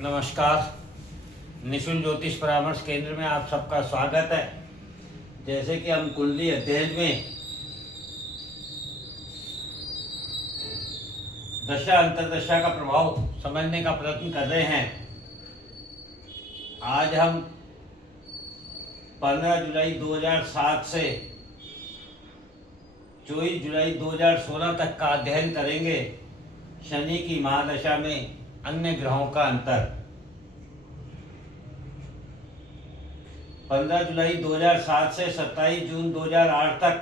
नमस्कार। निशुल्क ज्योतिष परामर्श केंद्र में आप सबका स्वागत है। जैसे कि हम कुंडली अध्ययन में दशा अंतरदशा का प्रभाव समझने का प्रयत्न कर रहे हैं। आज हम 15 जुलाई 2007 से 24 जुलाई 2016 तक का अध्ययन करेंगे। शनि की महादशा में अन्य ग्रहों का अंतर। 15 जुलाई 2007 से 27 जून 2008 तक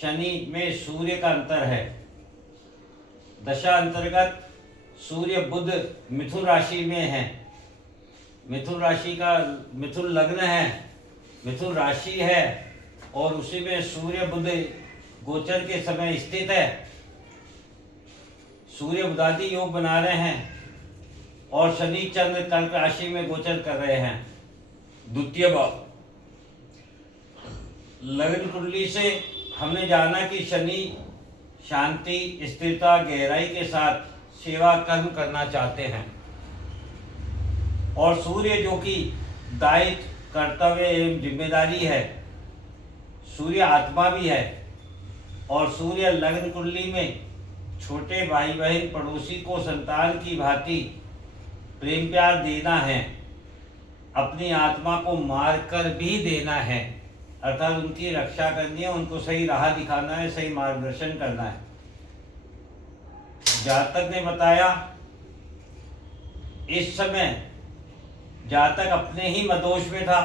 शनि में सूर्य का अंतर है। दशा अंतर्गत सूर्य बुध मिथुन राशि में है। मिथुन राशि का मिथुन लग्न है, मिथुन राशि है और उसी में सूर्य बुध गोचर के समय स्थित है। सूर्य बुधादि योग बना रहे हैं और शनि चंद्र कर्क राशि में गोचर कर रहे हैं। द्वितीय भाव लग्न कुंडली से हमने जाना कि शनि शांति, स्थिरता, गहराई के साथ सेवा कर्म करना चाहते हैं और सूर्य जो कि दायित्व, कर्तव्य एवं जिम्मेदारी है, सूर्य आत्मा भी है और सूर्य लग्न कुंडली में छोटे भाई बहन पड़ोसी को संतान की भांति प्रेम प्यार देना है, अपनी आत्मा को मार कर भी देना है, अर्थात उनकी रक्षा करनी है, उनको सही राह दिखाना है, सही मार्गदर्शन करना है। जातक ने बताया इस समय जातक अपने ही मदोश में था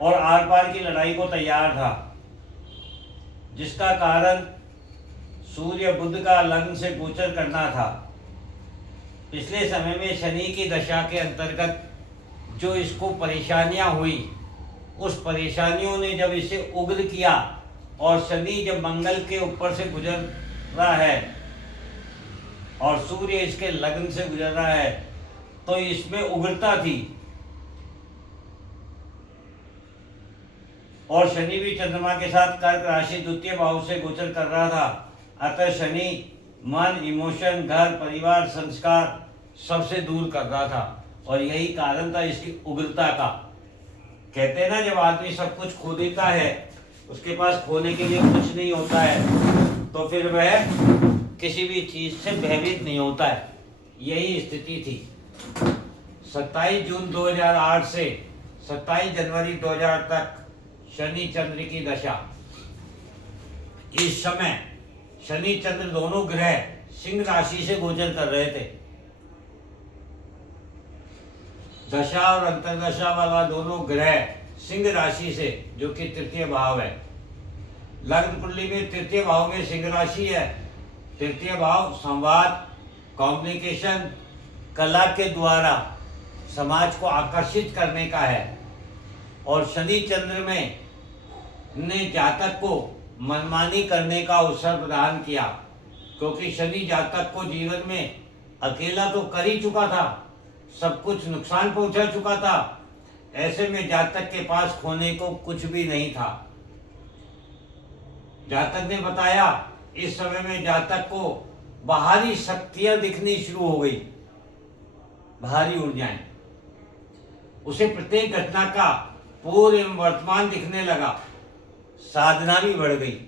और आर पार की लड़ाई को तैयार था, जिसका कारण सूर्य बुध का लग्न से गोचर करना था। पिछले समय में शनि की दशा के अंतर्गत जो इसको परेशानियां हुई, उस परेशानियों ने जब इसे उग्र किया और शनि जब मंगल के ऊपर से गुजर रहा है और सूर्य इसके लग्न से गुजर रहा है, तो इसमें उग्रता थी। और शनि भी चंद्रमा के साथ कर्क राशि द्वितीय भाव से गोचर कर रहा था। अतः शनि मन, इमोशन, घर, परिवार, संस्कार सबसे दूर कर रहा था और यही कारण था इसकी उग्रता का। कहते हैं ना, जब आदमी सब कुछ खो देता है, उसके पास खोने के लिए कुछ नहीं होता है, तो फिर वह किसी भी चीज से भयभीत नहीं होता है। यही स्थिति थी। 27 जून 2008 से 27 जनवरी 2000 तक शनि चंद्र की दशा। इस समय शनि चंद्र दोनों ग्रह सिंह राशि से गोचर कर रहे थे। दशा और अंतरदशा वाला दोनों ग्रह सिंह राशि से, जो कि तृतीय भाव है। लग्न कुंडली में तृतीय भाव में सिंह राशि है। तृतीय भाव संवाद, कम्युनिकेशन, कला के द्वारा समाज को आकर्षित करने का है और शनि चंद्र में ने जातक को मनमानी करने का अवसर प्रदान किया, क्योंकि शनि जातक को जीवन में अकेला तो कर ही चुका था, सब कुछ नुकसान पहुंचा चुका था। ऐसे में जातक के पास खोने को कुछ भी नहीं था। जातक ने बताया इस समय में जातक को बाहरी शक्तियां दिखनी शुरू हो गई, बाहरी ऊर्जाएं। उसे प्रत्येक घटना का पूर्व एवं वर्तमान दिखने लगा, साधना भी बढ़ गई।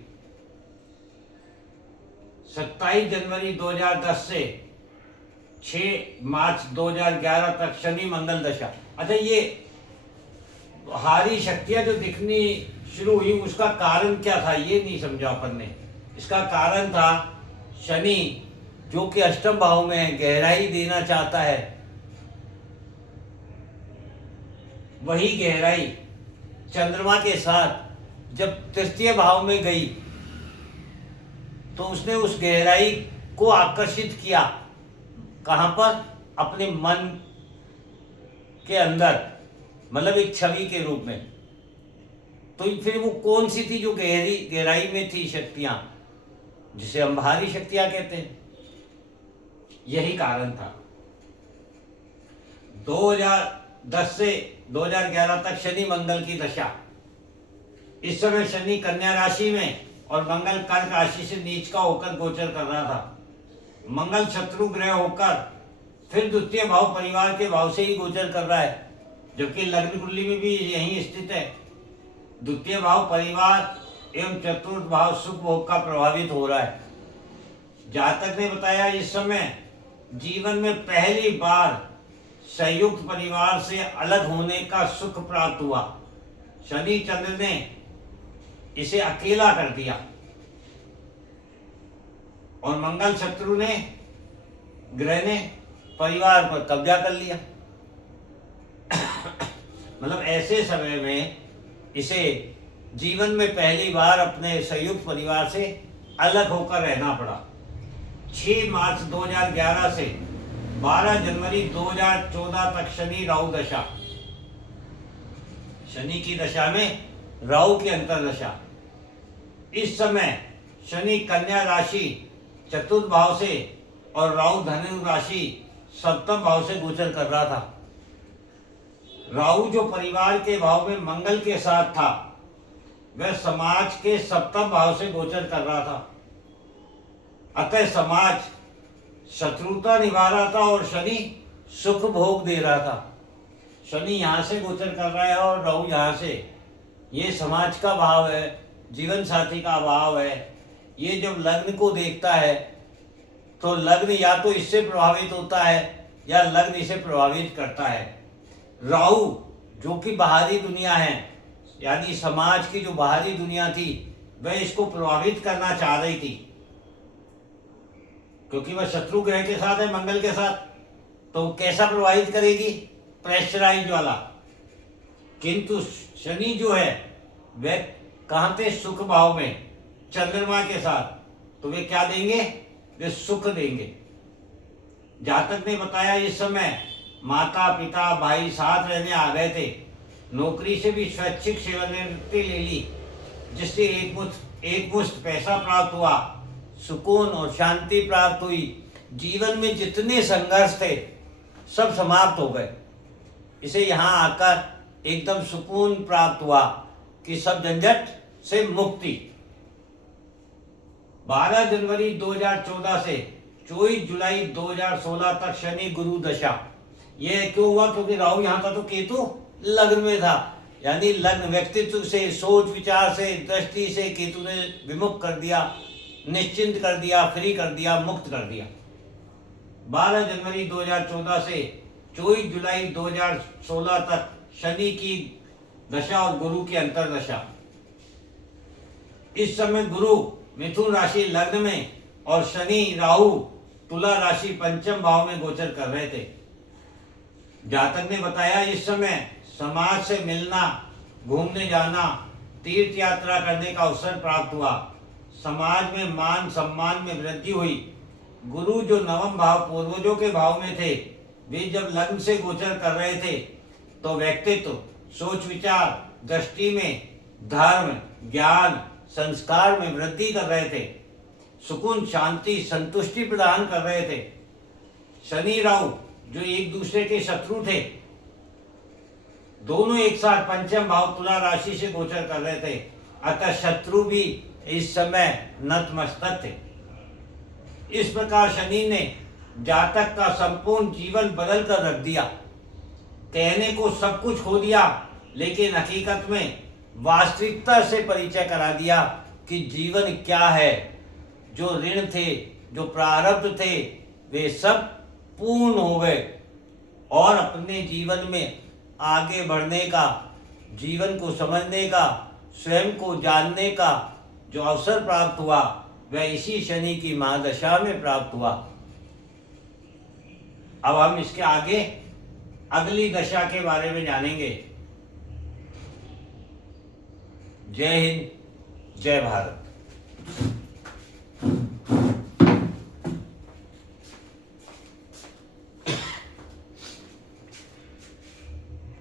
27 जनवरी 2010 से 6 मार्च 2011 तक शनि मंगल दशा। अच्छा, ये बाहरी शक्तियां जो दिखनी शुरू हुई, उसका कारण क्या था ये नहीं समझा अपन ने। इसका कारण था शनि जो कि अष्टम भाव में है, गहराई देना चाहता है। वही गहराई चंद्रमा के साथ जब तृतीय भाव में गई तो उसने उस गहराई को आकर्षित किया। कहां पर? अपने मन के अंदर, मतलब एक छवि के रूप में। तो फिर वो कौन सी थी जो गहराई में थी शक्तियां, जिसे हम बाहरी शक्तियां कहते हैं। यही कारण था। 2010 से 2011 तक शनि मंगल की दशा। इस समय शनि कन्या राशि में और मंगल कर्क राशि से नीच का होकर गोचर कर रहा था। मंगल शत्रु ग्रह होकर फिर द्वितीय भाव परिवार के भाव से ही गोचर कर रहा है, जबकि लग्न कुंडली में भी यही स्थित है। द्वितीय भाव परिवार एवं चतुर्थ भाव सुख भोग का प्रभावित हो रहा है। जातक ने बताया इस समय जीवन में पहली बार संयुक्त परिवार से अलग होने का सुख प्राप्त हुआ। शनि चंद्र ने इसे अकेला कर दिया और मंगल शत्रु ने, ग्रह ने परिवार पर कब्जा कर लिया। मतलब ऐसे समय में इसे जीवन में पहली बार अपने संयुक्त परिवार से अलग होकर रहना पड़ा। 6 मार्च 2011 से 12 जनवरी 2014 तक शनि राहु दशा, शनि की दशा में राहु की अंतर्दशा। इस समय शनि कन्या राशि चतुर्थ भाव से और राहु धनु राशि सप्तम भाव से गोचर कर रहा था। राहु जो परिवार के भाव में मंगल के साथ था, वह समाज के सप्तम भाव से गोचर कर रहा था। अतः समाज शत्रुता निभा रहा था और शनि सुख भोग दे रहा था। शनि यहाँ से गोचर कर रहा है और राहु यहाँ से। ये समाज का भाव है, जीवन साथी का भाव है। ये जब लग्न को देखता है तो लग्न या तो इससे प्रभावित होता है या लग्न इसे प्रभावित करता है। राहु जो कि बाहरी दुनिया है, यानी समाज की जो बाहरी दुनिया थी, वह इसको प्रभावित करना चाह रही थी, क्योंकि वह शत्रु ग्रह के साथ है, मंगल के साथ। तो कैसा प्रभावित करेगी? प्रेशराइज वाला। किंतु शनि जो है वह कहाँ थे? सुख भाव में, चंद्रमा के साथ। तो वे क्या देंगे? वे सुख देंगे। जातक ने बताया इस समय माता पिता भाई साथ रहने आ गए थे। नौकरी से भी स्वैच्छिक सेवानिवृत्ति ले ली, जिससे एक मुश्त पैसा प्राप्त हुआ, सुकून और शांति प्राप्त हुई। जीवन में जितने संघर्ष थे सब समाप्त हो गए। इसे यहाँ आकर एकदम सुकून प्राप्त हुआ कि सब झंझट से मुक्ति। 12 जनवरी 2014 से 24 जुलाई 2016 तक शनि गुरु दशा। यह क्यों हुआ? क्योंकि राहु यहाँ था तो केतु लग्न में था, यानी लग्न व्यक्तित्व से, सोच विचार से, दृष्टि से केतु ने विमुख कर दिया, निश्चिंत कर दिया, फ्री कर दिया, मुक्त कर दिया। 12 जनवरी 2014 से 24 जुलाई 2016 तक शनि की दशा और गुरु की अंतर्दशा। इस समय गुरु मिथुन राशि लग्न में और शनि राहु तुला राशि पंचम भाव में गोचर कर रहे थे। जातक ने बताया इस समय समाज से मिलना, घूमने जाना, तीर्थ यात्रा करने का अवसर प्राप्त हुआ। समाज में मान सम्मान में वृद्धि हुई। गुरु जो नवम भाव पूर्वजों के भाव में थे, वे जब लग्न से गोचर कर रहे थे तो व्यक्तित्व, सोच विचार, दृष्टि में, धर्म, ज्ञान, संस्कार में वृद्धि कर रहे थे। सुकून, शांति, संतुष्टि प्रदान कर रहे थे। शनि राहु जो एक दूसरे के शत्रु थे, दोनों एक साथ पंचम भाव तुला राशि से गोचर कर रहे थे। अतः शत्रु भी इस समय नतमस्तक थे। इस प्रकार शनि ने जातक का संपूर्ण जीवन बदल कर रख दिया। कहने को सब कुछ खो दिया, लेकिन हकीकत में वास्तविकता से परिचय करा दिया कि जीवन क्या है। जो ऋण थे, जो प्रारब्ध थे, वे सब पूर्ण हो गए और अपने जीवन में आगे बढ़ने का, जीवन को समझने का, स्वयं को जानने का जो अवसर प्राप्त हुआ, वह इसी शनि की महादशा में प्राप्त हुआ। अब हम इसके आगे अगली दशा के बारे में जानेंगे। जय हिंद, जय भारत।